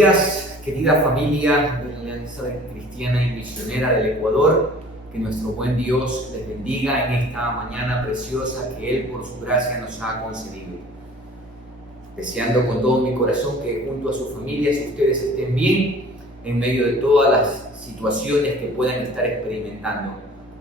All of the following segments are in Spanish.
días, querida familia de la Alianza Cristiana y Misionera del Ecuador. Que nuestro buen Dios les bendiga en esta mañana preciosa que Él por su gracia nos ha concedido. Deseando con todo mi corazón que junto a sus familias ustedes estén bien en medio de todas las situaciones que puedan estar experimentando.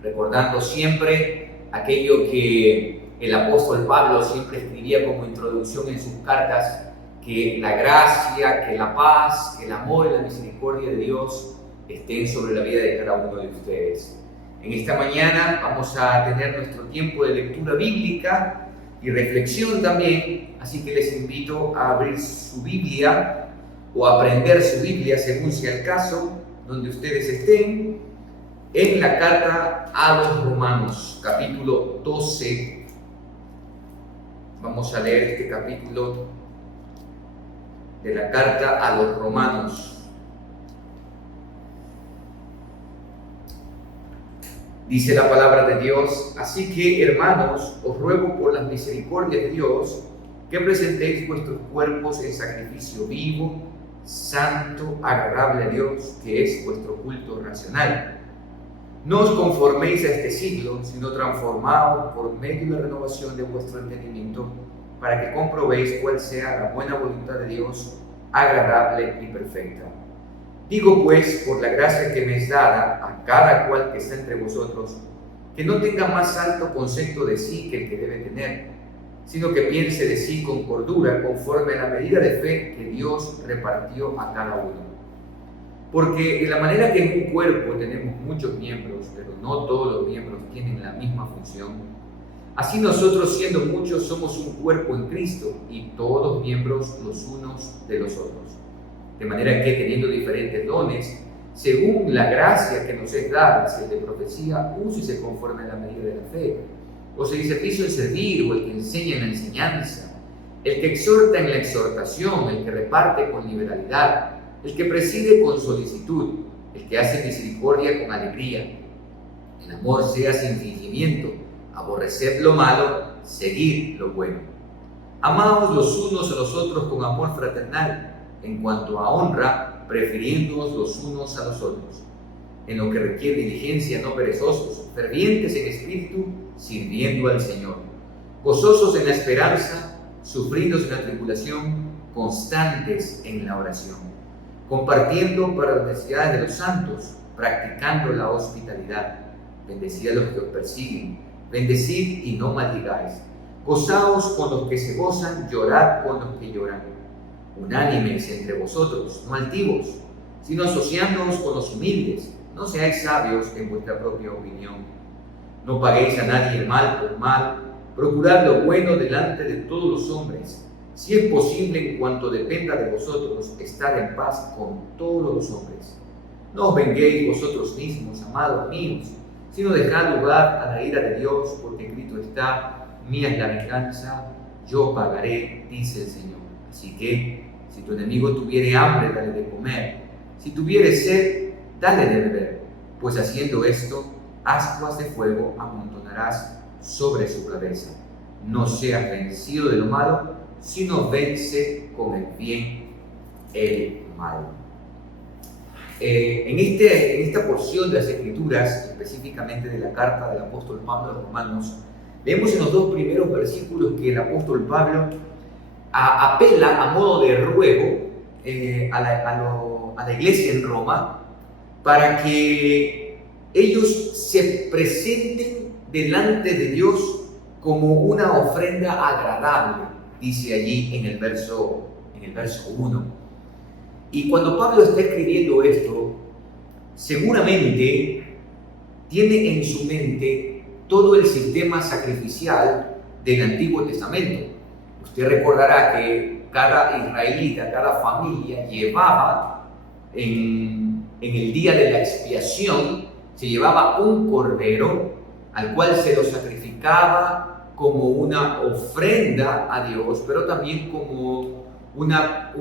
Recordando siempre aquello que el apóstol Pablo siempre escribía como introducción en sus cartas, que la gracia, que la paz, que el amor y la misericordia de Dios estén sobre la vida de cada uno de ustedes. En esta mañana vamos a tener nuestro tiempo de lectura bíblica y reflexión también, así que les invito a abrir su Biblia o a aprender su Biblia según sea el caso, donde ustedes estén, en la carta a los Romanos, capítulo 12. Vamos a leer este capítulo de la carta a los Romanos. Dice la palabra de Dios: así que, hermanos, os ruego por las misericordias de Dios que presentéis vuestros cuerpos en sacrificio vivo, santo, agradable a Dios, que es vuestro culto racional. No os conforméis a este siglo, sino transformaos por medio de la renovación de vuestro entendimiento, para que comprobéis cuál sea la buena voluntad de Dios, agradable y perfecta. Digo pues, por la gracia que me es dada a cada cual que está entre vosotros, que no tenga más alto concepto de sí que el que debe tener, sino que piense de sí con cordura, conforme a la medida de fe que Dios repartió a cada uno. Porque de la manera que en un cuerpo tenemos muchos miembros, pero no todos los miembros tienen la misma función, así nosotros, siendo muchos, somos un cuerpo en Cristo y todos miembros los unos de los otros. De manera que, teniendo diferentes dones, según la gracia que nos es dada, si el de profecía, úsese conforme a la medida de la fe, o si el servicio en servir, o el que enseña en la enseñanza, el que exhorta en la exhortación, el que reparte con liberalidad, el que preside con solicitud, el que hace misericordia con alegría. El amor sea sin fingimiento, aborreced lo malo, seguid lo bueno. Amaos los unos a los otros con amor fraternal, en cuanto a honra, prefiriéndoos los unos a los otros. En lo que requiere diligencia, no perezosos, fervientes en espíritu, sirviendo al Señor. Gozosos en la esperanza, sufridos en la tribulación, constantes en la oración. Compartiendo para las necesidades de los santos, practicando la hospitalidad. Bendecid a los que os persiguen, bendecid y no maldigáis. Gozaos con los que se gozan, llorad con los que lloran. Unánimes entre vosotros, no altivos, sino asociándoos con los humildes. No seáis sabios en vuestra propia opinión. No paguéis a nadie el mal por mal, procurad lo bueno delante de todos los hombres. Si es posible, en cuanto dependa de vosotros, estad en paz con todos los hombres. No os venguéis vosotros mismos, amados míos, sino dejad lugar a la ira de Dios, porque escrito está: mía es la venganza, yo pagaré, dice el Señor. Así que, si tu enemigo tuviere hambre, dale de comer. Si tuviere sed, dale de beber. Pues haciendo esto, ascuas de fuego amontonarás sobre su cabeza. No seas vencido de lo malo, sino vence con el bien el mal. En esta porción de las Escrituras, específicamente de la carta del apóstol Pablo a los Romanos, leemos en los dos primeros versículos que el apóstol Pablo apela a modo de ruego a la iglesia en Roma para que ellos se presenten delante de Dios como una ofrenda agradable, dice allí en el verso 1. Y cuando Pablo está escribiendo esto, seguramente tiene en su mente todo el sistema sacrificial del Antiguo Testamento. Usted recordará que cada israelita, cada familia llevaba en el día de la expiación, se llevaba un cordero al cual se lo sacrificaba como una ofrenda a Dios, pero también como una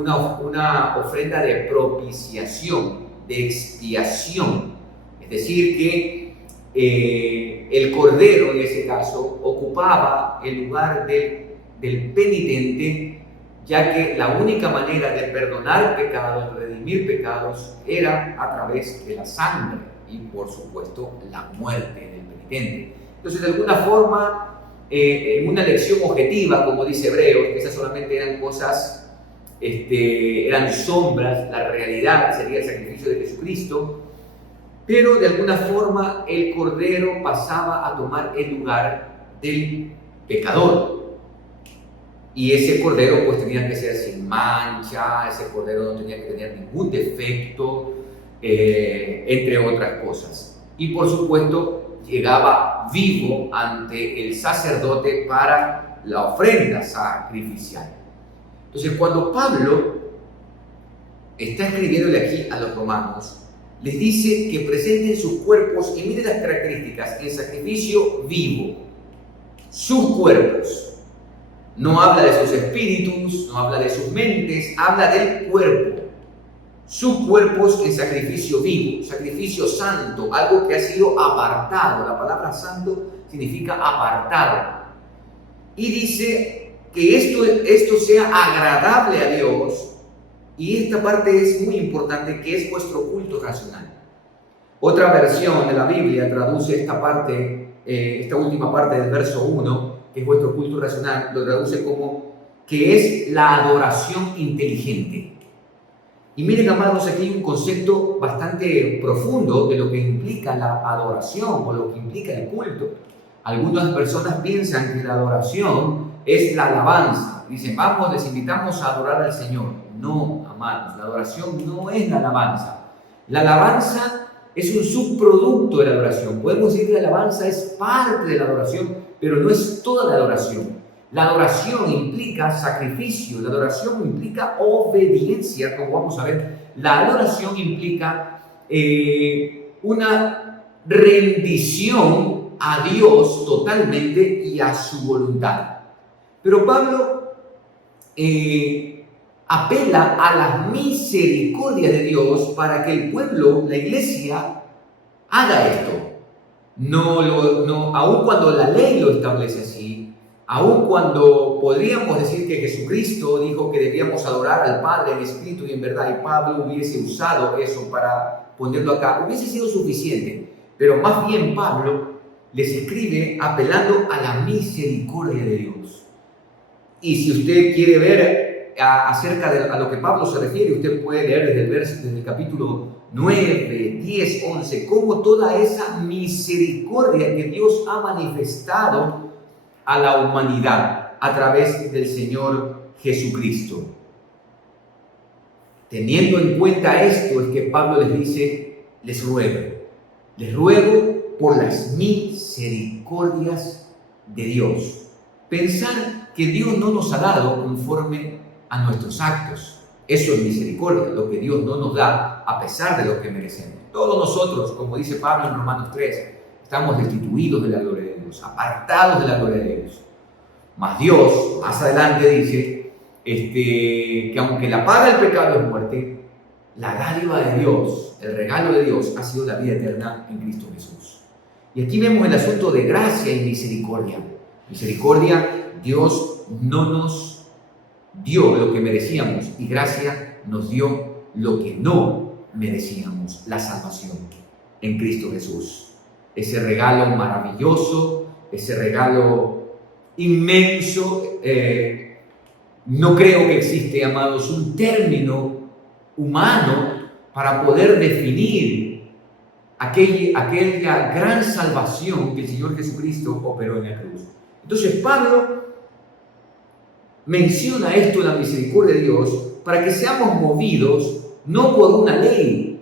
ofrenda de propiciación, de expiación. Es decir, que el cordero en ese caso ocupaba el lugar del penitente, ya que la única manera de perdonar pecados, de redimir pecados, era a través de la sangre y, por supuesto, la muerte del penitente. Entonces, de alguna forma, en una lección objetiva, como dice Hebreos, que esas solamente eran cosas, eran sombras, la realidad sería el sacrificio de Jesucristo, pero de alguna forma el Cordero pasaba a tomar el lugar del pecador. Y ese Cordero pues tenía que ser sin mancha, ese Cordero no tenía que tener ningún defecto, entre otras cosas. Y por supuesto llegaba vivo ante el sacerdote para la ofrenda sacrificial. Entonces, cuando Pablo está escribiéndole aquí a los romanos, les dice que presenten sus cuerpos, y miren las características, en sacrificio vivo. Sus cuerpos. No habla de sus espíritus, no habla de sus mentes, habla del cuerpo. Sus cuerpos en sacrificio vivo, sacrificio santo, algo que ha sido apartado. La palabra santo significa apartado. Y dice que esto sea agradable a Dios. Y esta parte es muy importante, que es vuestro culto racional. Otra versión de la Biblia traduce esta parte, esta última parte del verso 1, que es vuestro culto racional, lo traduce como que es la adoración inteligente. Y miren, amados, aquí hay un concepto bastante profundo de lo que implica la adoración o lo que implica el culto. Algunas personas piensan que la adoración es la alabanza. Dicen, vamos, les invitamos a adorar al Señor. No, amados, la adoración no es la alabanza. La alabanza es un subproducto de la adoración. Podemos decir que la alabanza es parte de la adoración, pero no es toda la adoración. La adoración implica sacrificio, la adoración implica obediencia, como vamos a ver. La adoración implica una rendición a Dios totalmente y a su voluntad. Pero Pablo apela a las misericordias de Dios para que el pueblo, la iglesia, haga esto. Aun cuando la ley lo establece así, aun cuando podríamos decir que Jesucristo dijo que debíamos adorar al Padre en espíritu y en verdad, y Pablo hubiese usado eso para ponerlo acá, hubiese sido suficiente. Pero más bien Pablo les escribe apelando a la misericordia de Dios. Y si usted quiere ver acerca de a lo que Pablo se refiere, usted puede leer desde el capítulo 9, 10, 11, cómo toda esa misericordia que Dios ha manifestado a la humanidad a través del Señor Jesucristo. Teniendo en cuenta esto, es que Pablo les dice, les ruego por las misericordias de Dios. Pensar que Dios no nos ha dado conforme a nuestros actos. Eso es misericordia, lo que Dios no nos da a pesar de lo que merecemos. Todos nosotros, como dice Pablo en Romanos 3, estamos destituidos de la gloria de Dios, apartados de la gloria de Dios. Mas Dios, más adelante dice, que aunque la paga del pecado es muerte, la dádiva de Dios, el regalo de Dios ha sido la vida eterna en Cristo Jesús. Y aquí vemos el asunto de gracia y misericordia. Misericordia, Dios no nos dio lo que merecíamos, y gracia nos dio lo que no merecíamos, la salvación en Cristo Jesús. Ese regalo maravilloso, ese regalo inmenso. No creo que existe, amados, un término humano para poder definir aquella gran salvación que el Señor Jesucristo operó en la cruz. Entonces Pablo menciona esto, la misericordia de Dios, para que seamos movidos no por una ley.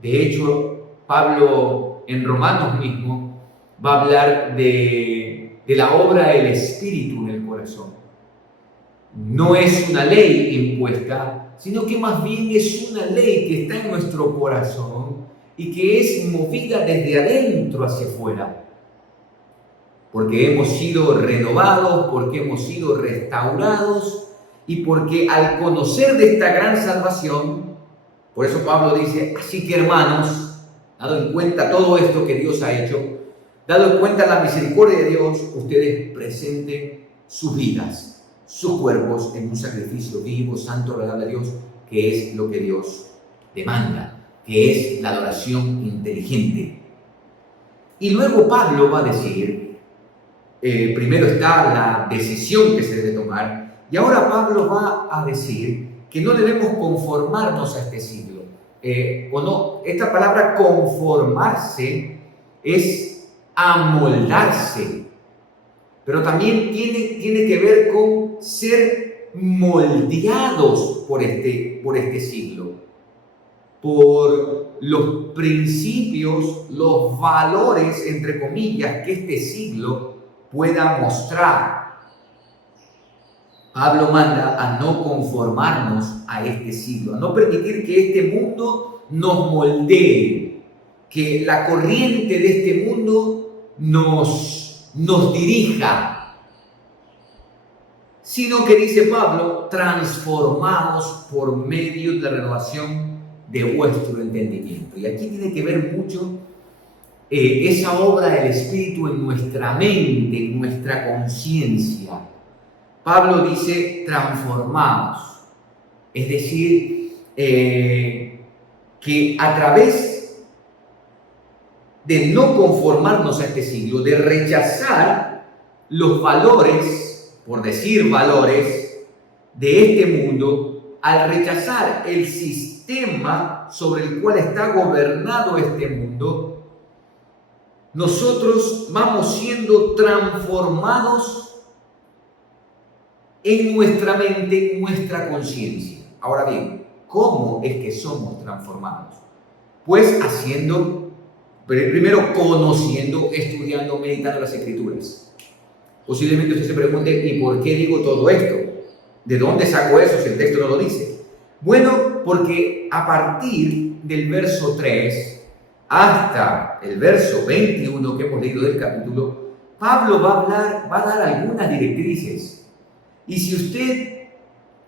De hecho, Pablo en Romanos mismo va a hablar de la obra del Espíritu en el corazón. No es una ley impuesta, sino que más bien es una ley que está en nuestro corazón y que es movida desde adentro hacia afuera. Porque hemos sido renovados, porque hemos sido restaurados y porque al conocer de esta gran salvación, por eso Pablo dice, así que hermanos, dado en cuenta todo esto que Dios ha hecho, dado en cuenta la misericordia de Dios, ustedes presenten sus vidas, sus cuerpos en un sacrificio vivo, santo, agradable a Dios, que es lo que Dios demanda, que es la adoración inteligente. Y luego Pablo va a decir, primero está la decisión que se debe tomar, y ahora Pablo va a decir que no debemos conformarnos a este siglo. O no, esta palabra conformarse es amoldarse, pero también tiene que ver con ser moldeados por este siglo, por los principios, los valores, entre comillas, que este siglo pueda mostrar. Pablo manda a no conformarnos a este siglo, a no permitir que este mundo nos moldee, que la corriente de este mundo nos dirija, sino que, dice Pablo, transformados por medio de la renovación de vuestro entendimiento. Y aquí tiene que ver mucho esa obra del Espíritu en nuestra mente, en nuestra conciencia. Pablo dice transformados, es decir, que a través de no conformarnos a este siglo, de rechazar los valores, por decir valores, de este mundo, al rechazar el sistema sobre el cual está gobernado este mundo, nosotros vamos siendo transformados en nuestra mente, en nuestra conciencia. Ahora bien, ¿cómo es que somos transformados? Pues haciendo, primero conociendo, estudiando, meditando las Escrituras. Posiblemente usted se pregunte, ¿y por qué digo todo esto? ¿De dónde saco eso si el texto no lo dice? Bueno, porque a partir del verso 3 hasta el verso 21 que hemos leído del capítulo, Pablo va a dar algunas directrices. Y si usted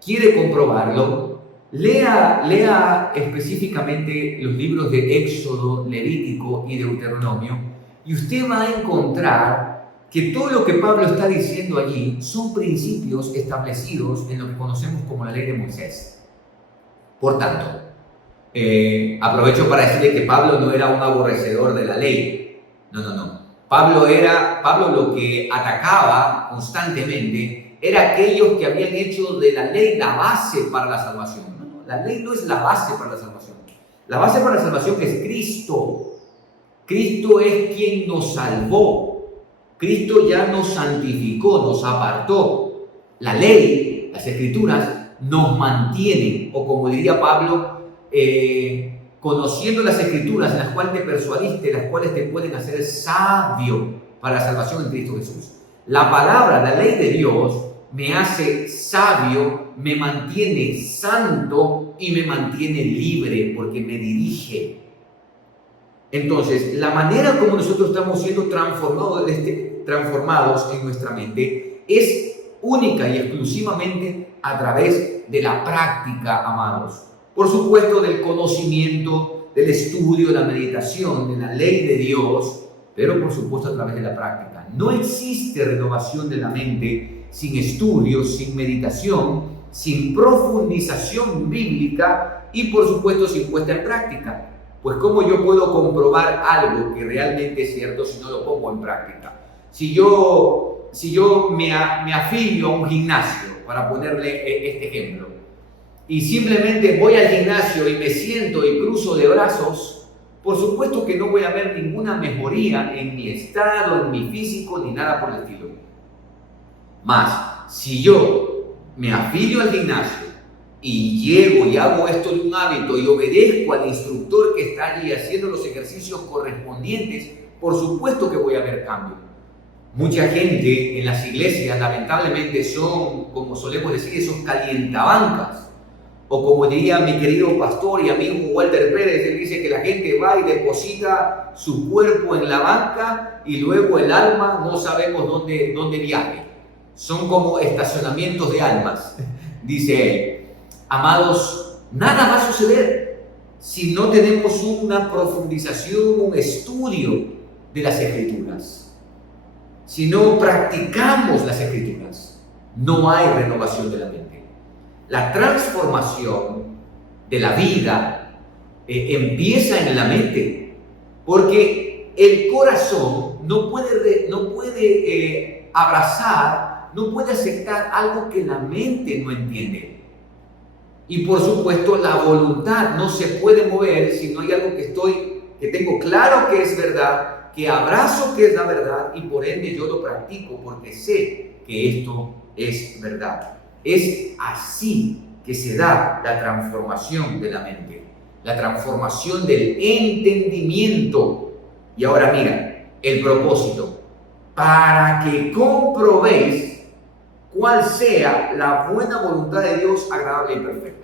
quiere comprobarlo, lea específicamente los libros de Éxodo, Levítico y Deuteronomio, y usted va a encontrar que todo lo que Pablo está diciendo allí son principios establecidos en lo que conocemos como la ley de Moisés. Por tanto, aprovecho para decirle que Pablo no era un aborrecedor de la ley. No. Pablo lo que atacaba constantemente era aquellos que habían hecho de la ley la base para la salvación. No, la ley no es la base para la salvación. La base para la salvación es Cristo. Cristo es quien nos salvó. Cristo ya nos santificó, nos apartó. La ley, las Escrituras, nos mantienen, o como diría Pablo, conociendo las Escrituras en las cuales te persuadiste, las cuales te pueden hacer sabio para la salvación en Cristo Jesús. La palabra, la ley de Dios, me hace sabio, me mantiene santo y me mantiene libre porque me dirige. Entonces, la manera como nosotros estamos siendo transformados en nuestra mente es única y exclusivamente a través de la práctica, amados. Por supuesto, del conocimiento, del estudio, de la meditación, de la ley de Dios, pero por supuesto a través de la práctica. No existe renovación de la mente sin estudio, sin meditación, sin profundización bíblica y por supuesto sin puesta en práctica. Pues ¿cómo yo puedo comprobar algo que realmente es cierto si no lo pongo en práctica? Si yo me afilio a un gimnasio, para ponerle este ejemplo, y simplemente voy al gimnasio y me siento y cruzo de brazos, por supuesto que no voy a ver ninguna mejoría en mi estado, en mi físico, ni nada por el estilo. Más, si yo me afilio al gimnasio y llego y hago esto de un hábito y obedezco al instructor que está allí haciendo los ejercicios correspondientes, por supuesto que voy a ver cambio. Mucha gente en las iglesias lamentablemente son, como solemos decir, esos calientabancas. O como diría mi querido pastor y amigo Walter Pérez, él dice que la gente va y deposita su cuerpo en la banca y luego el alma no sabemos dónde viaje. Son como estacionamientos de almas, dice él. Amados, nada va a suceder si no tenemos una profundización, un estudio de las Escrituras. Si no practicamos las Escrituras. no hay renovación de la mente. La transformación de la vida empieza en la mente, porque el corazón no puede abrazar, no puede aceptar algo que la mente no entiende. Y por supuesto la voluntad no se puede mover si no hay algo que tengo claro que es verdad, que abrazo que es la verdad y por ende yo lo practico porque sé que esto es verdad. Es así que se da la transformación de la mente, la transformación del entendimiento. Y ahora mira, el propósito, para que comprobéis cuál sea la buena voluntad de Dios, agradable y perfecta.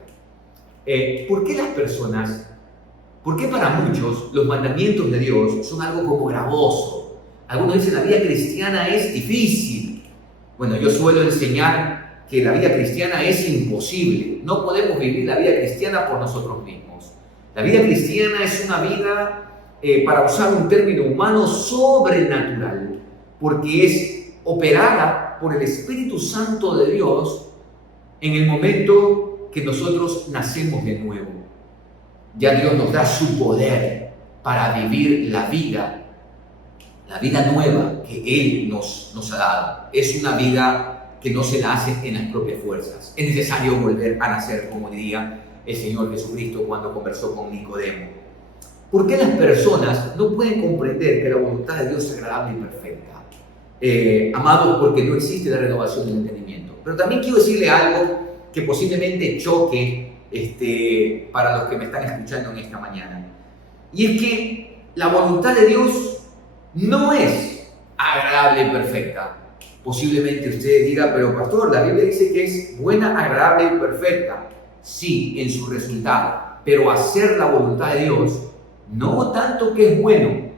¿Por qué para muchos los mandamientos de Dios son algo como gravoso? Algunos dicen la vida cristiana es difícil. Bueno, yo suelo enseñar que la vida cristiana es imposible. No podemos vivir la vida cristiana por nosotros mismos. La vida cristiana es una vida, para usar un término humano, sobrenatural, porque es operada por el Espíritu Santo de Dios en el momento que nosotros nacemos de nuevo. Ya Dios nos da su poder para vivir la vida nueva que Él nos ha dado. Es una vida que no se la hace en las propias fuerzas. Es necesario volver a nacer, como diría el Señor Jesucristo cuando conversó con Nicodemo. ¿Por qué las personas no pueden comprender que la voluntad de Dios es agradable y perfecta? Amados, porque no existe la renovación del entendimiento. Pero también quiero decirle algo que posiblemente choque para los que me están escuchando en esta mañana. Y es que la voluntad de Dios no es agradable y perfecta. Posiblemente usted diga, pero pastor, la Biblia dice que es buena, agradable y perfecta. Sí, en su resultado. Pero hacer la voluntad de Dios, no tanto que es bueno.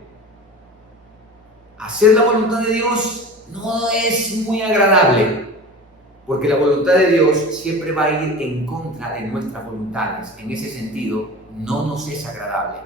Hacer la voluntad de Dios no es muy agradable. Porque la voluntad de Dios siempre va a ir en contra de nuestras voluntades. En ese sentido, no nos es agradable.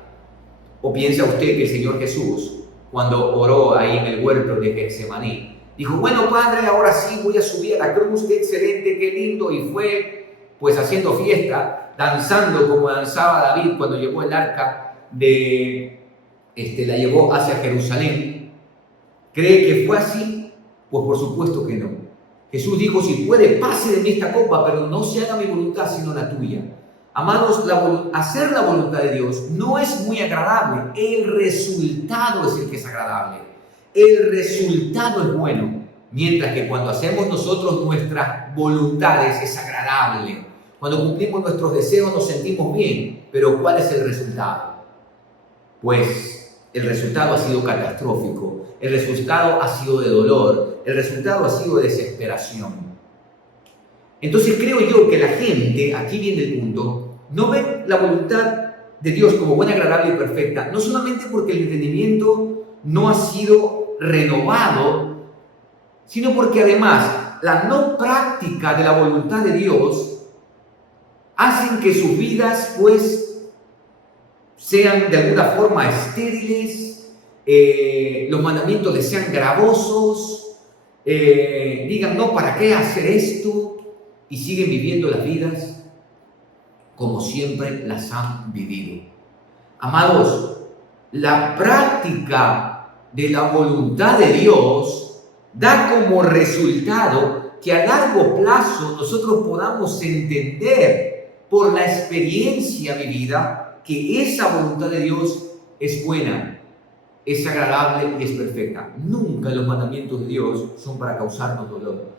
¿O piensa usted que el Señor Jesús, cuando oró ahí en el huerto de Getsemaní, dijo, bueno, Padre, ahora sí voy a subir a la cruz, qué excelente, qué lindo, y fue pues haciendo fiesta, danzando como danzaba David cuando llevó el arca la llevó hacia Jerusalén? ¿Cree que fue así? Pues por supuesto que no. Jesús dijo, si puede, pase de mí esta copa, pero no se haga mi voluntad sino la tuya. Amados, hacer la voluntad de Dios no es muy agradable. El resultado es el que es agradable. El resultado es bueno. Mientras que cuando hacemos nosotros nuestras voluntades es agradable. Cuando cumplimos nuestros deseos nos sentimos bien. Pero ¿cuál es el resultado? Pues el resultado ha sido catastrófico. El resultado ha sido de dolor. El resultado ha sido de desesperación. Entonces creo yo que la gente, aquí viene el punto, no ve la voluntad de Dios como buena, agradable y perfecta, no solamente porque el entendimiento no ha sido renovado, sino porque además la no práctica de la voluntad de Dios hacen que sus vidas pues sean de alguna forma estériles, los mandamientos les sean gravosos, digan, no, ¿para qué hacer esto? Y siguen viviendo las vidas como siempre las han vivido. Amados, la práctica de la voluntad de Dios da como resultado que a largo plazo nosotros podamos entender por la experiencia vivida que esa voluntad de Dios es buena, es agradable y es perfecta. Nunca los mandamientos de Dios son para causarnos dolor.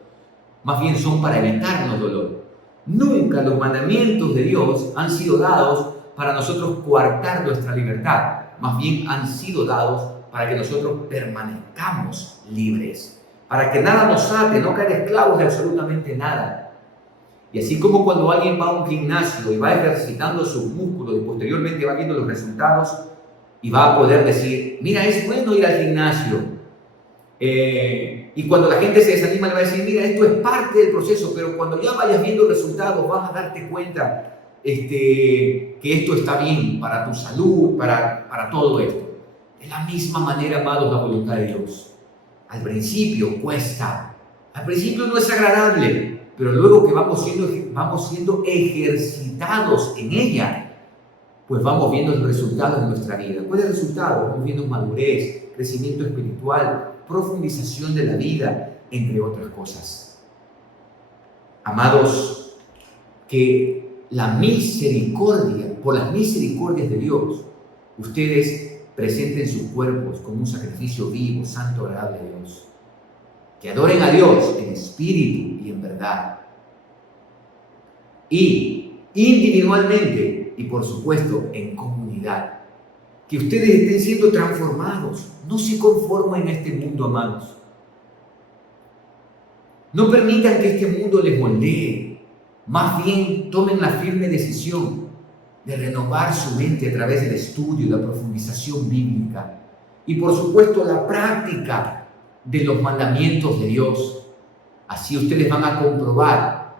Más bien son para evitarnos dolor. Nunca los mandamientos de Dios han sido dados para nosotros coartar nuestra libertad. Más bien han sido dados para que nosotros permanezcamos libres. Para que nada nos ate, no caer esclavos de absolutamente nada. Y así como cuando alguien va a un gimnasio y va ejercitando sus músculos y posteriormente va viendo los resultados y va a poder decir, mira, es bueno ir al gimnasio. Y cuando la gente se desanima le va a decir, mira, esto es parte del proceso, pero cuando ya vayas viendo resultados vas a darte cuenta que esto está bien para tu salud, para todo esto. De la misma manera, amados, la voluntad de Dios. Al principio cuesta, Al principio no es agradable, pero luego que vamos siendo ejercitados en ella, pues vamos viendo los resultados de nuestra vida. ¿Cuál es el resultado? Vamos viendo madurez, crecimiento espiritual, profundización de la vida, entre otras cosas. Amados, que la misericordia, por las misericordias de Dios, ustedes presenten sus cuerpos como un sacrificio vivo, santo, agradable a Dios. Que adoren a Dios en espíritu y en verdad. Y individualmente y por supuesto en comunidad. Que ustedes estén siendo transformados. No se conformen a este mundo, amados. No permitan que este mundo les moldee. Más bien tomen la firme decisión de renovar su mente a través del estudio y la profundización bíblica. Y por supuesto la práctica de los mandamientos de Dios. Así ustedes van a comprobar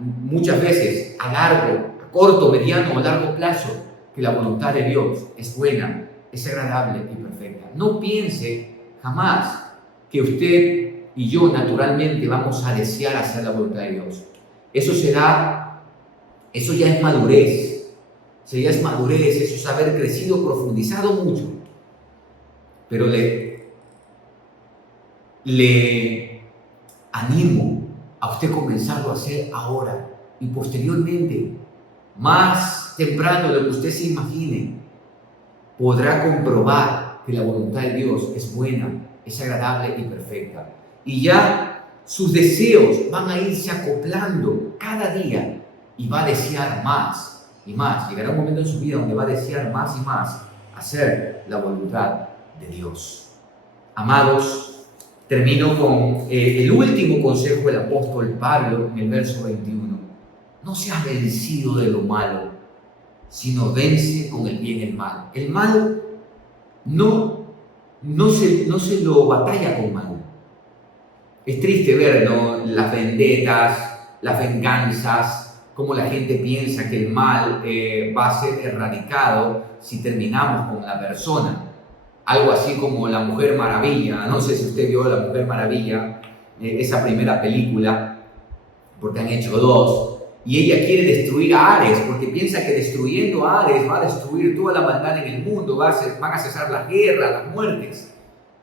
muchas veces a corto, mediano o largo plazo que la voluntad de Dios es buena, es agradable y perfecta. No piense jamás que usted y yo naturalmente vamos a desear hacer la voluntad de Dios. Eso ya es madurez. Eso ya es madurez, eso es haber crecido, profundizado mucho. Pero le animo a usted comenzarlo a hacer ahora y posteriormente, más temprano de lo que usted se imagine, podrá comprobar que la voluntad de Dios es buena, es agradable y perfecta. Y ya sus deseos van a irse acoplando cada día y va a desear más y más. Llegará un momento en su vida donde va a desear más y más hacer la voluntad de Dios. Amados, termino con el último consejo del apóstol Pablo en el verso 21. No seas vencido de lo malo, sino vence con el bien el mal. El mal no se lo batalla con mal. Es triste ver, ¿no?, las vendetas, las venganzas, cómo la gente piensa que el mal va a ser erradicado si terminamos con la persona. Algo así como La Mujer Maravilla. No sé si usted vio La Mujer Maravilla, esa primera película, porque han hecho dos. Y ella quiere destruir a Ares, porque piensa que destruyendo a Ares va a destruir toda la maldad en el mundo, van a cesar las guerras, las muertes.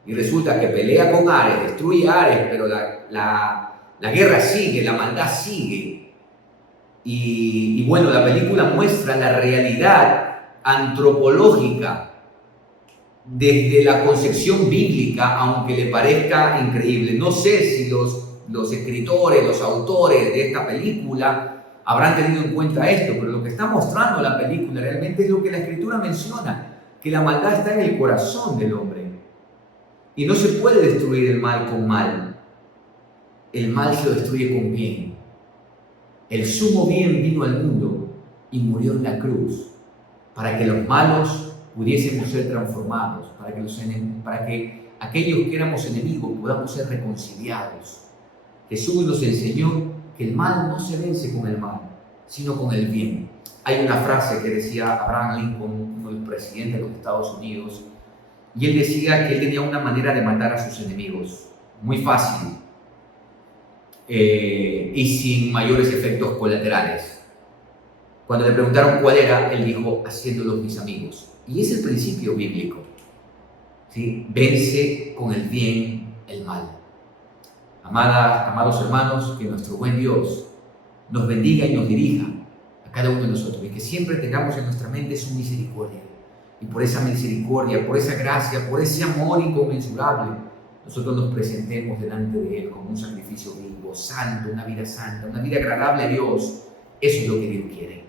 Y resulta que pelea con Ares, destruye a Ares, pero la guerra sigue, la maldad sigue. Y bueno, la película muestra la realidad antropológica desde la concepción bíblica, aunque le parezca increíble. No sé si los escritores, los autores de esta película habrán tenido en cuenta esto, pero lo que está mostrando la película realmente es lo que la Escritura menciona, que la maldad está en el corazón del hombre. Y no se puede destruir el mal con mal. El mal se lo destruye con bien. El sumo bien vino al mundo y murió en la cruz para que los malos pudiésemos ser transformados, para que aquellos que éramos enemigos podamos ser reconciliados. Jesús nos enseñó que el mal no se vence con el mal, sino con el bien. Hay una frase que decía Abraham Lincoln, uno de los presidentes de los Estados Unidos, y él decía que él tenía una manera de matar a sus enemigos, muy fácil y sin mayores efectos colaterales. Cuando le preguntaron cuál era, él dijo, haciéndolos mis amigos. Y es el principio bíblico, ¿sí? Vence con el bien el mal. Amados hermanos, que nuestro buen Dios nos bendiga y nos dirija a cada uno de nosotros y que siempre tengamos en nuestra mente su misericordia. Y por esa misericordia, por esa gracia, por ese amor inconmensurable, nosotros nos presentemos delante de Él como un sacrificio vivo, santo, una vida agradable a Dios. Eso es lo que Dios quiere.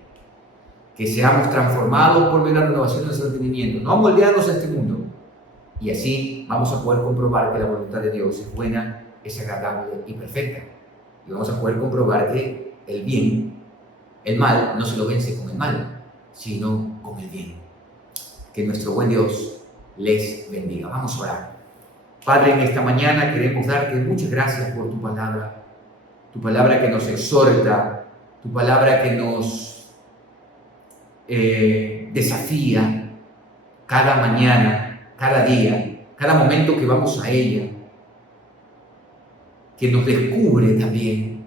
Que seamos transformados por medio de la renovación de nuestro entendimiento, no moldeados a este mundo. Y así vamos a poder comprobar que la voluntad de Dios es buena, es agradable y perfecta. Y vamos a poder comprobar que el bien, el mal, no se lo vence con el mal, sino con el bien. Que nuestro buen Dios les bendiga. Vamos a orar. Padre, en esta mañana queremos darte muchas gracias por tu palabra que nos exhorta, tu palabra que nos desafía cada mañana, cada día, cada momento que vamos a ella. que nos descubre también.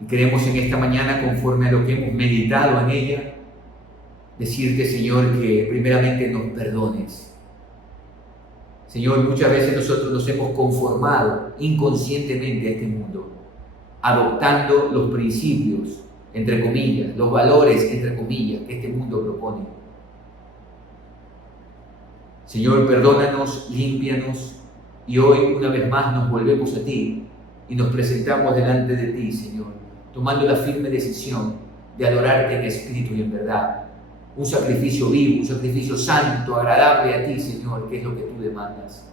Y queremos en esta mañana, conforme a lo que hemos meditado en ella, decirte, Señor, que primeramente nos perdones. Señor, muchas veces nosotros nos hemos conformado inconscientemente a este mundo, adoptando los principios, entre comillas, los valores, entre comillas, que este mundo propone. Señor, perdónanos, límpianos, y hoy una vez más nos volvemos a ti y nos presentamos delante de ti, Señor, tomando la firme decisión de adorarte en espíritu y en verdad. Un sacrificio vivo, un sacrificio santo, agradable a ti, Señor, que es lo que tú demandas.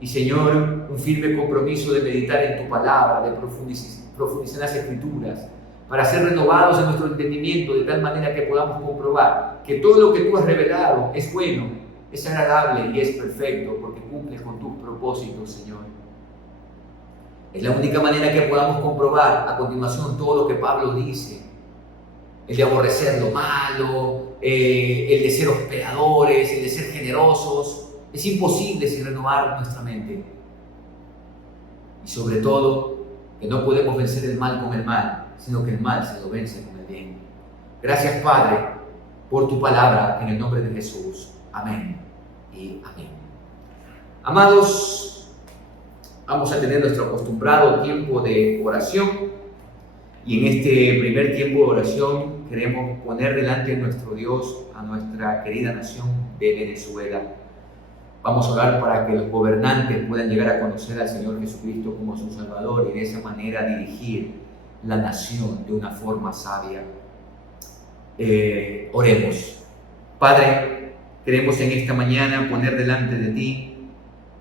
Y, Señor, un firme compromiso de meditar en tu palabra, de profundizar en las Escrituras, para ser renovados en nuestro entendimiento, de tal manera que podamos comprobar que todo lo que tú has revelado es bueno, es agradable y es perfecto, porque cumple con tus propósitos, Señor. Es la única manera que podamos comprobar a continuación todo lo que Pablo dice. El de aborrecer lo malo, el de ser hospedadores, el de ser generosos. Es imposible sin renovar nuestra mente. Y sobre todo, que no podemos vencer el mal con el mal, sino que el mal se lo vence con el bien. Gracias, Padre, por tu palabra, en el nombre de Jesús. Amén y amén. Amados, vamos a tener nuestro acostumbrado tiempo de oración. Y en este primer tiempo de oración queremos poner delante de nuestro Dios a nuestra querida nación de Venezuela. Vamos a orar para que los gobernantes puedan llegar a conocer al Señor Jesucristo como su Salvador y de esa manera dirigir la nación de una forma sabia. Oremos. Padre, queremos en esta mañana poner delante de ti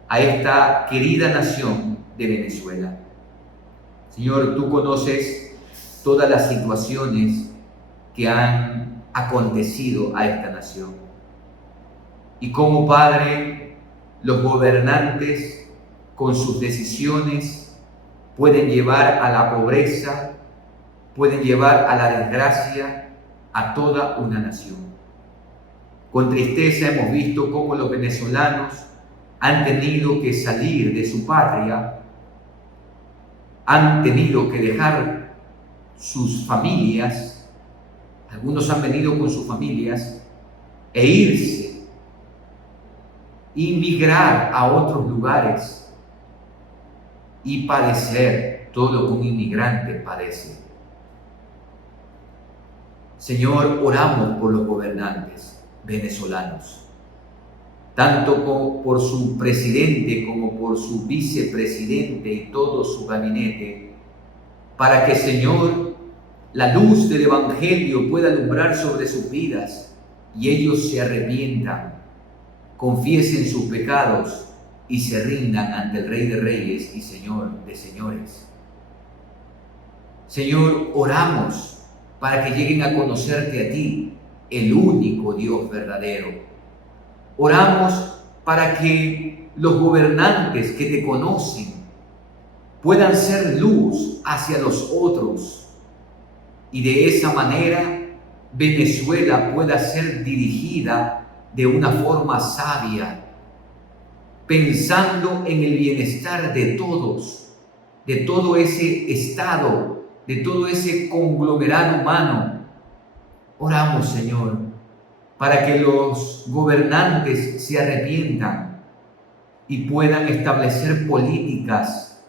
a esta querida nación de Venezuela. Señor, tú conoces todas las situaciones que han acontecido a esta nación. Y como Padre, los gobernantes con sus decisiones pueden llevar a la pobreza, pueden llevar a la desgracia a toda una nación. Con tristeza hemos visto cómo los venezolanos han tenido que salir de su patria, han tenido que dejar sus familias, algunos han venido con sus familias, e irse, migrar a otros lugares y padecer todo lo que un inmigrante padece. Señor, oramos por los gobernantes venezolanos, tanto por su presidente como por su vicepresidente y todo su gabinete, para que, Señor, la luz del Evangelio pueda alumbrar sobre sus vidas y ellos se arrepientan, confiesen sus pecados y se rindan ante el Rey de Reyes y Señor de Señores. Señor, oramos para que lleguen a conocerte a ti, el único Dios verdadero. Oramos para que los gobernantes que te conocen puedan ser luz hacia los otros y de esa manera Venezuela pueda ser dirigida de una forma sabia, pensando en el bienestar de todos, de todo ese estado, de todo ese conglomerado humano. Oramos, Señor, para que los gobernantes se arrepientan y puedan establecer políticas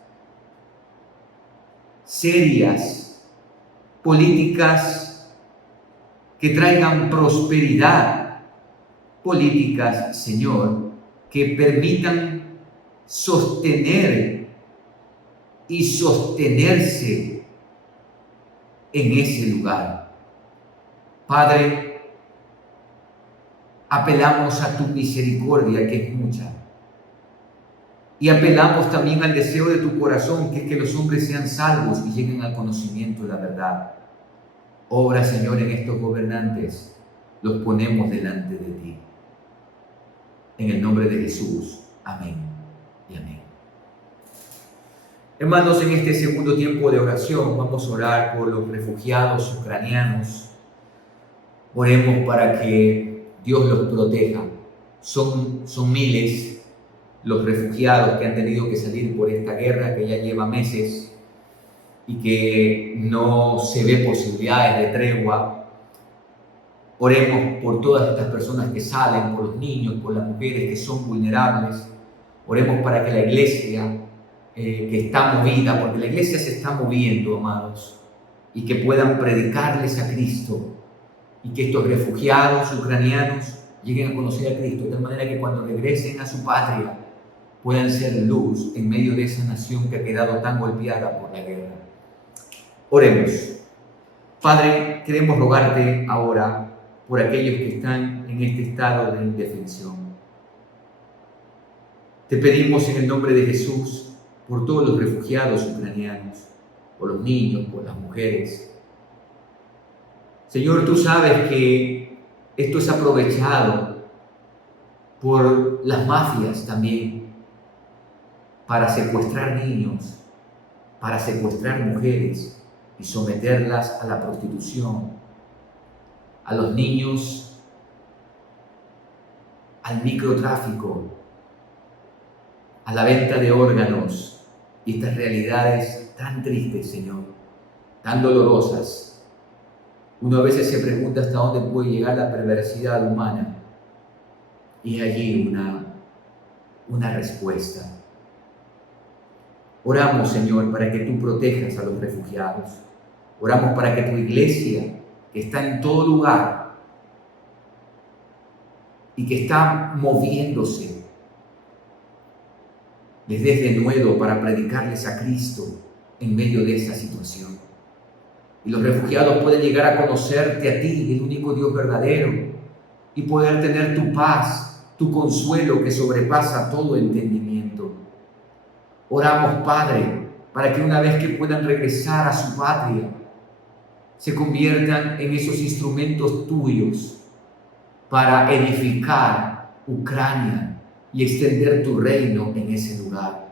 serias, políticas que traigan prosperidad, políticas, Señor, que permitan sostener y sostenerse en ese lugar. Padre, apelamos a tu misericordia, que es mucha, y apelamos también al deseo de tu corazón, que es que los hombres sean salvos y lleguen al conocimiento de la verdad. Obra, Señor, en estos gobernantes, los ponemos delante de ti. En el nombre de Jesús. Amén y amén. Hermanos, en este segundo tiempo de oración vamos a orar por los refugiados ucranianos. Oremos para que Dios los proteja. Son miles los refugiados que han tenido que salir por esta guerra que ya lleva meses y que no se ve posibilidades de tregua. Oremos por todas estas personas que salen, por los niños, por las mujeres que son vulnerables. Oremos para que la iglesia que está movida, porque la iglesia se está moviendo, amados, y que puedan predicarles a Cristo y que estos refugiados ucranianos lleguen a conocer a Cristo, de tal manera que cuando regresen a su patria puedan ser luz en medio de esa nación que ha quedado tan golpeada por la guerra. Oremos. Padre, queremos rogarte ahora por aquellos que están en este estado de indefensión. Te pedimos en el nombre de Jesús por todos los refugiados ucranianos, por los niños, por las mujeres. Señor, tú sabes que esto es aprovechado por las mafias también para secuestrar niños, para secuestrar mujeres y someterlas a la prostitución, a los niños al microtráfico, a la venta de órganos y estas realidades tan tristes, Señor, tan dolorosas. Uno a veces se pregunta hasta dónde puede llegar la perversidad humana y allí una respuesta. Oramos, Señor, para que tú protejas a los refugiados. Oramos para que tu iglesia, que está en todo lugar y que está moviéndose, les des de nuevo para predicarles a Cristo en medio de esa situación. Y los refugiados pueden llegar a conocerte a ti, el único Dios verdadero, y poder tener tu paz, tu consuelo que sobrepasa todo entendimiento. Oramos, Padre, para que una vez que puedan regresar a su patria, se conviertan en esos instrumentos tuyos para edificar Ucrania y extender tu reino en ese lugar.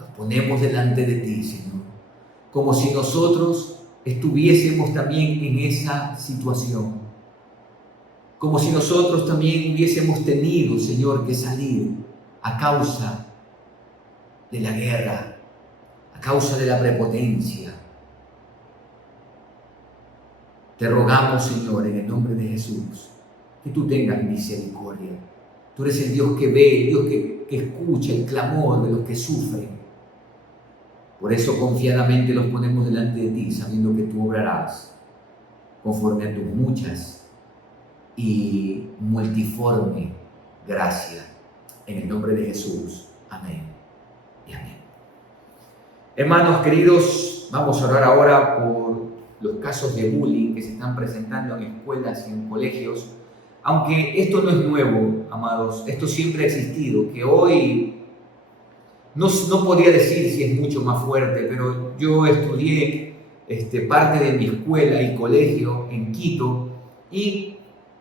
Nos ponemos delante de ti, Señor, como si nosotros estuviésemos también en esa situación, como si nosotros también hubiésemos tenido, Señor, que salir a causa de la guerra, a causa de la prepotencia. Te rogamos, Señor, en el nombre de Jesús, que tú tengas misericordia. Tú eres el Dios que ve, el Dios que escucha el clamor de los que sufren. Por eso confiadamente los ponemos delante de ti, sabiendo que tú obrarás conforme a tus muchas y multiforme gracia. En el nombre de Jesús. Amén y amén. Hermanos queridos, vamos a orar ahora por los casos de bullying que se están presentando en escuelas y en colegios. Aunque esto no es nuevo, amados, esto siempre ha existido, que hoy no podría decir si es mucho más fuerte, pero yo estudié parte de mi escuela y colegio en Quito y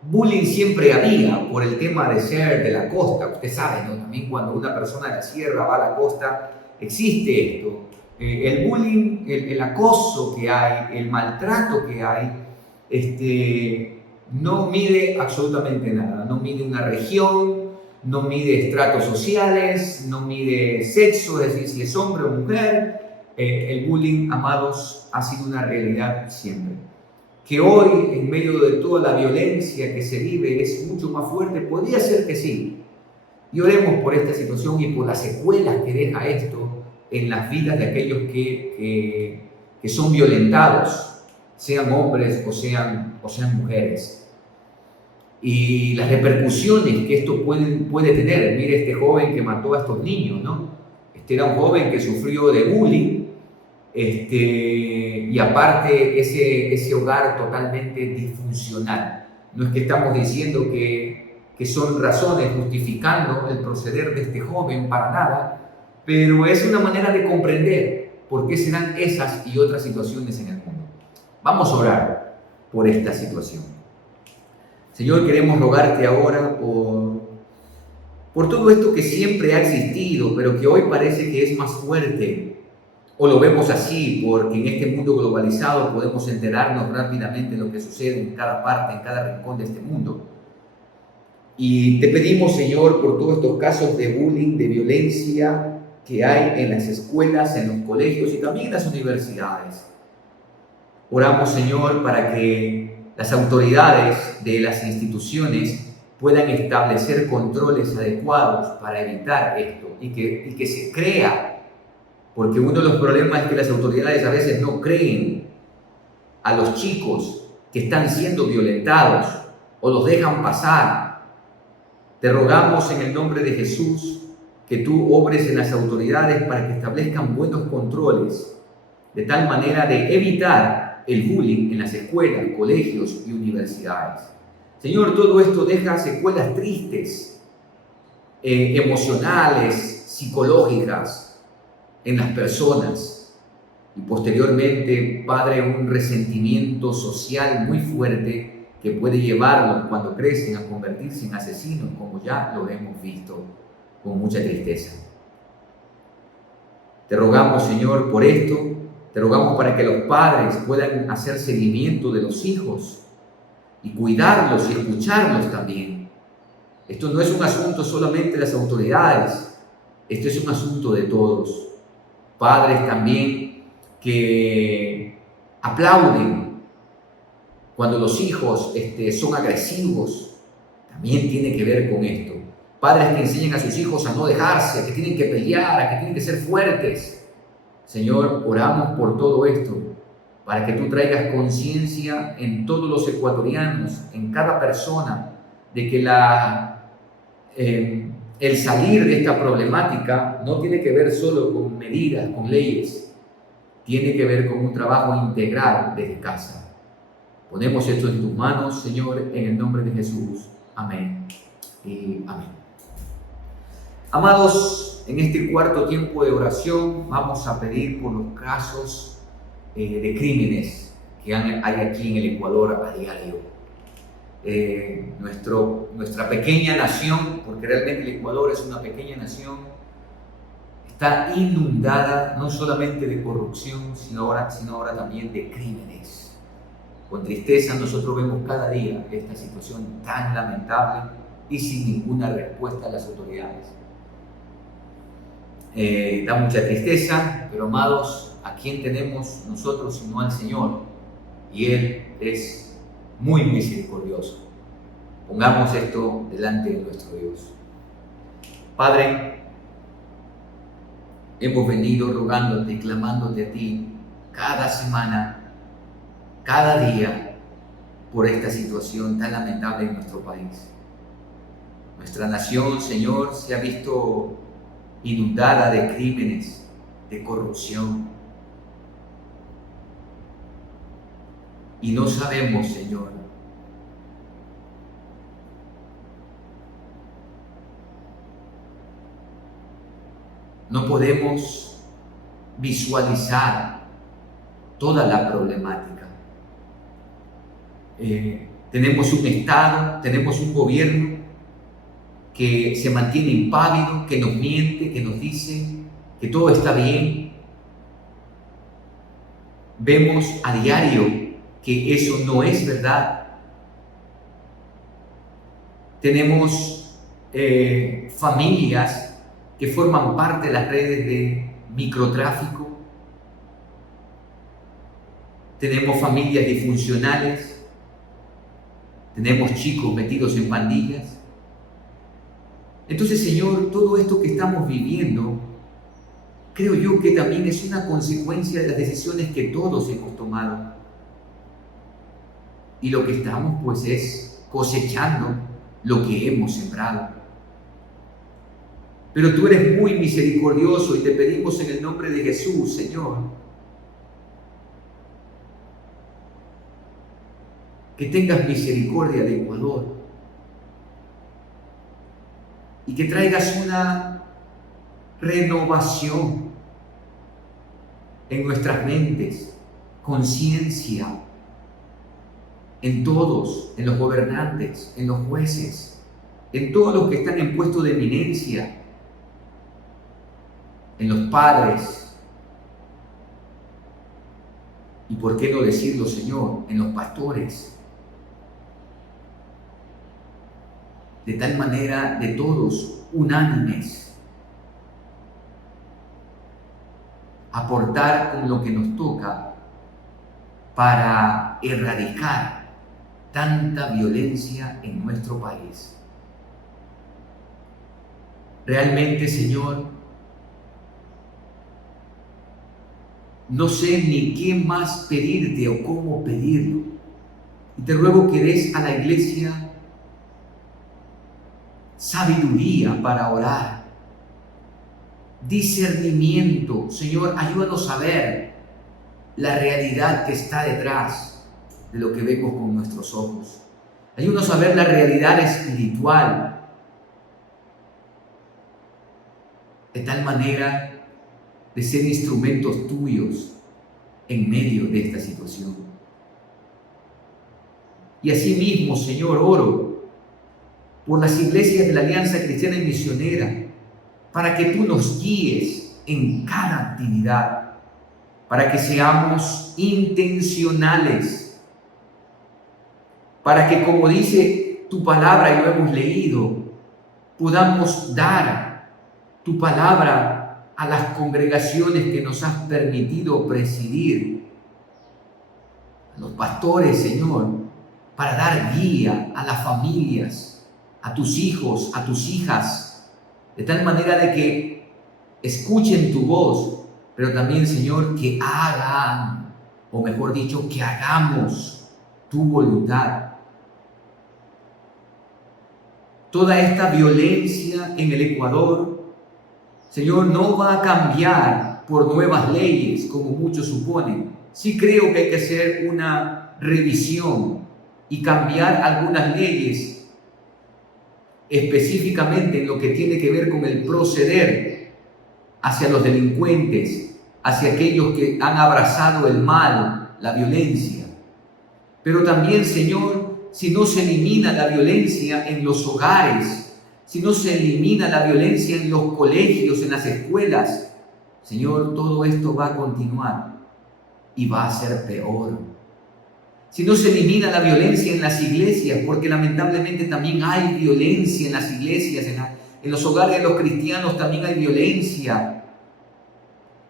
bullying siempre había por el tema de ser de la costa. Usted sabe, ¿no? También cuando una persona de la sierra va a la costa, existe esto. El bullying, el acoso que hay, el maltrato que hay, no mide absolutamente nada. No mide una región, no mide estratos sociales, no mide sexo, es decir, si es hombre o mujer. El bullying, amados, ha sido una realidad siempre. Que hoy, en medio de toda la violencia que se vive, es mucho más fuerte, podría ser que sí. Y oremos por esta situación y por las secuelas que deja esto en las vidas de aquellos que son violentados, sean hombres o sean mujeres. Y las repercusiones que esto puede tener. Mire este joven que mató a estos niños, ¿no? Era un joven que sufrió de bullying, y aparte ese hogar totalmente disfuncional. No es que estamos diciendo que son razones justificando el proceder de este joven, para nada, pero es una manera de comprender por qué se dan esas y otras situaciones en el mundo. Vamos a orar por esta situación. Señor, queremos rogarte ahora por todo esto que siempre ha existido, pero que hoy parece que es más fuerte. O lo vemos así, porque en este mundo globalizado podemos enterarnos rápidamente de lo que sucede en cada parte, en cada rincón de este mundo. Y te pedimos, Señor, por todos estos casos de bullying, de violencia que hay en las escuelas, en los colegios y también en las universidades. Oramos, Señor, para que las autoridades de las instituciones puedan establecer controles adecuados para evitar esto y que se crea, porque uno de los problemas es que las autoridades a veces no creen a los chicos que están siendo violentados o los dejan pasar. Te rogamos en el nombre de Jesús que tú obres en las autoridades para que establezcan buenos controles, de tal manera de evitar el bullying en las escuelas, colegios y universidades. Señor, todo esto deja secuelas tristes, emocionales, psicológicas en las personas y posteriormente, Padre, un resentimiento social muy fuerte que puede llevarlos cuando crecen a convertirse en asesinos, como ya lo hemos visto con mucha tristeza. Te rogamos, Señor, por esto. Te rogamos para que los padres puedan hacer seguimiento de los hijos y cuidarlos y escucharlos también. Esto no es un asunto solamente de las autoridades, esto es un asunto de todos. Padres también que aplauden cuando los hijos son agresivos, también tiene que ver con esto. Padres que enseñan a sus hijos a no dejarse, que tienen que pelear, a que tienen que ser fuertes. Señor, oramos por todo esto, para que tú traigas conciencia en todos los ecuatorianos, en cada persona, de que el salir de esta problemática no tiene que ver solo con medidas, con leyes, tiene que ver con un trabajo integral desde casa. Ponemos esto en tus manos, Señor, en el nombre de Jesús. Amén y amén. Amados, en este cuarto tiempo de oración vamos a pedir por los casos de crímenes que hay aquí en el Ecuador a diario. Nuestra pequeña nación, porque realmente el Ecuador es una pequeña nación, está inundada no solamente de corrupción, sino ahora también de crímenes. Con tristeza nosotros vemos cada día esta situación tan lamentable y sin ninguna respuesta a las autoridades. Da mucha tristeza, pero amados, ¿a quién tenemos nosotros sino al Señor? Y Él es muy misericordioso. Pongamos esto delante de nuestro Dios. Padre, hemos venido rogándote y clamándote a ti cada semana, cada día, por esta situación tan lamentable en nuestro país. Nuestra nación, Señor, se ha visto inundada de crímenes, de corrupción. Y no sabemos, Señor, no podemos visualizar toda la problemática. Tenemos un Estado, tenemos un gobierno que se mantiene impávido, que nos miente, que nos dice que todo está bien. Vemos a diario que eso no es verdad. Tenemos familias que forman parte de las redes de microtráfico. Tenemos familias disfuncionales. Tenemos chicos metidos en pandillas. Entonces, Señor, todo esto que estamos viviendo, creo yo que también es una consecuencia de las decisiones que todos hemos tomado. Y lo que estamos, pues, es cosechando lo que hemos sembrado. Pero tú eres muy misericordioso y te pedimos en el nombre de Jesús, Señor, que tengas misericordia de Ecuador y que traigas una renovación en nuestras mentes, conciencia en todos, en los gobernantes, en los jueces, en todos los que están en puesto de eminencia, en los padres, y por qué no decirlo, Señor, en los pastores. de tal manera de todos, unánimes, aportar con lo que nos toca para erradicar tanta violencia en nuestro país. Realmente, Señor, no sé ni qué más pedirte o cómo pedirlo. Y te ruego que des a la iglesia sabiduría para orar, discernimiento. Señor, ayúdanos a ver la realidad que está detrás de lo que vemos con nuestros ojos. Ayúdanos a ver la realidad espiritual, de tal manera de ser instrumentos tuyos en medio de esta situación. Y asimismo, Señor, oro por las iglesias de la Alianza Cristiana y Misionera, para que tú nos guíes en cada actividad, para que seamos intencionales, para que, como dice tu palabra y lo hemos leído, podamos dar tu palabra a las congregaciones que nos has permitido presidir, a los pastores, Señor, para dar guía a las familias, a tus hijos, a tus hijas, de tal manera de que escuchen tu voz, pero también, Señor, que hagan, o mejor dicho, que hagamos tu voluntad. Toda esta violencia en el Ecuador, Señor, no va a cambiar por nuevas leyes, como muchos suponen. Sí creo que hay que hacer una revisión y cambiar algunas leyes, específicamente en lo que tiene que ver con el proceder hacia los delincuentes, hacia aquellos que han abrazado el mal, la violencia. Pero también, Señor, si no se elimina la violencia en los hogares, si no se elimina la violencia en los colegios, en las escuelas, Señor, todo esto va a continuar y va a ser peor. Si no se elimina la violencia en las iglesias, porque lamentablemente también hay violencia en las iglesias, en los hogares de los cristianos también hay violencia.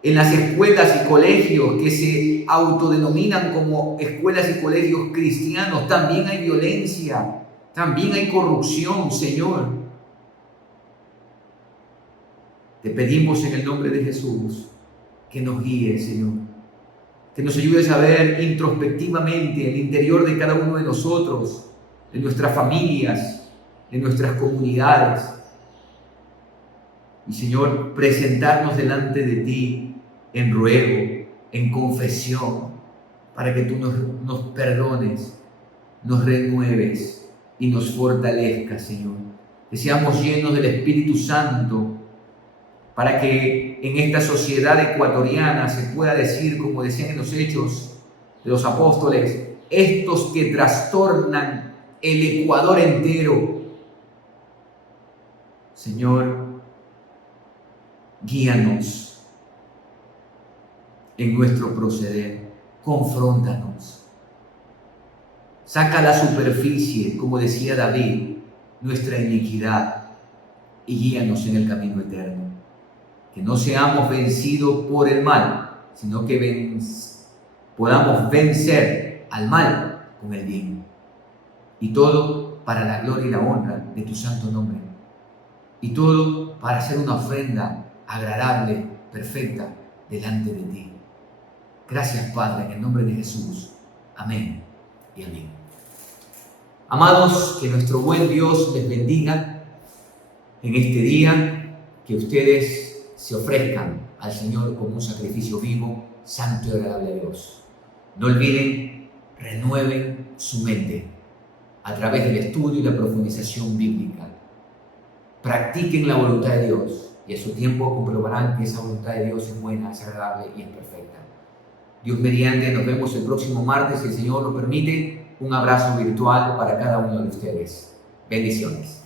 En las escuelas y colegios que se autodenominan como escuelas y colegios cristianos, también hay violencia, también hay corrupción, Señor. Te pedimos en el nombre de Jesús que nos guíes, Señor, que nos ayudes a ver introspectivamente el interior de cada uno de nosotros, de nuestras familias, de nuestras comunidades. Y, Señor, presentarnos delante de ti en ruego, en confesión, para que tú nos perdones, nos renueves y nos fortalezcas, Señor. Que seamos llenos del Espíritu Santo, para que en esta sociedad ecuatoriana se pueda decir, como decían en los Hechos de los Apóstoles, estos que trastornan el Ecuador entero. Señor, guíanos en nuestro proceder, confróntanos, saca a la superficie, como decía David, nuestra iniquidad y guíanos en el camino eterno. Que no seamos vencidos por el mal, sino que podamos vencer al mal con el bien. Y todo para la gloria y la honra de tu santo nombre. Y todo para hacer una ofrenda agradable, perfecta, delante de ti. Gracias, Padre, en el nombre de Jesús. Amén y amén. Amados, que nuestro buen Dios les bendiga en este día, que ustedes se ofrezcan al Señor como un sacrificio vivo, santo y agradable a Dios. No olviden, renueven su mente a través del estudio y la profundización bíblica. Practiquen la voluntad de Dios y a su tiempo comprobarán que esa voluntad de Dios es buena, es agradable y es perfecta. Dios mediante, nos vemos el próximo martes, si el Señor lo permite. Un abrazo virtual para cada uno de ustedes. Bendiciones.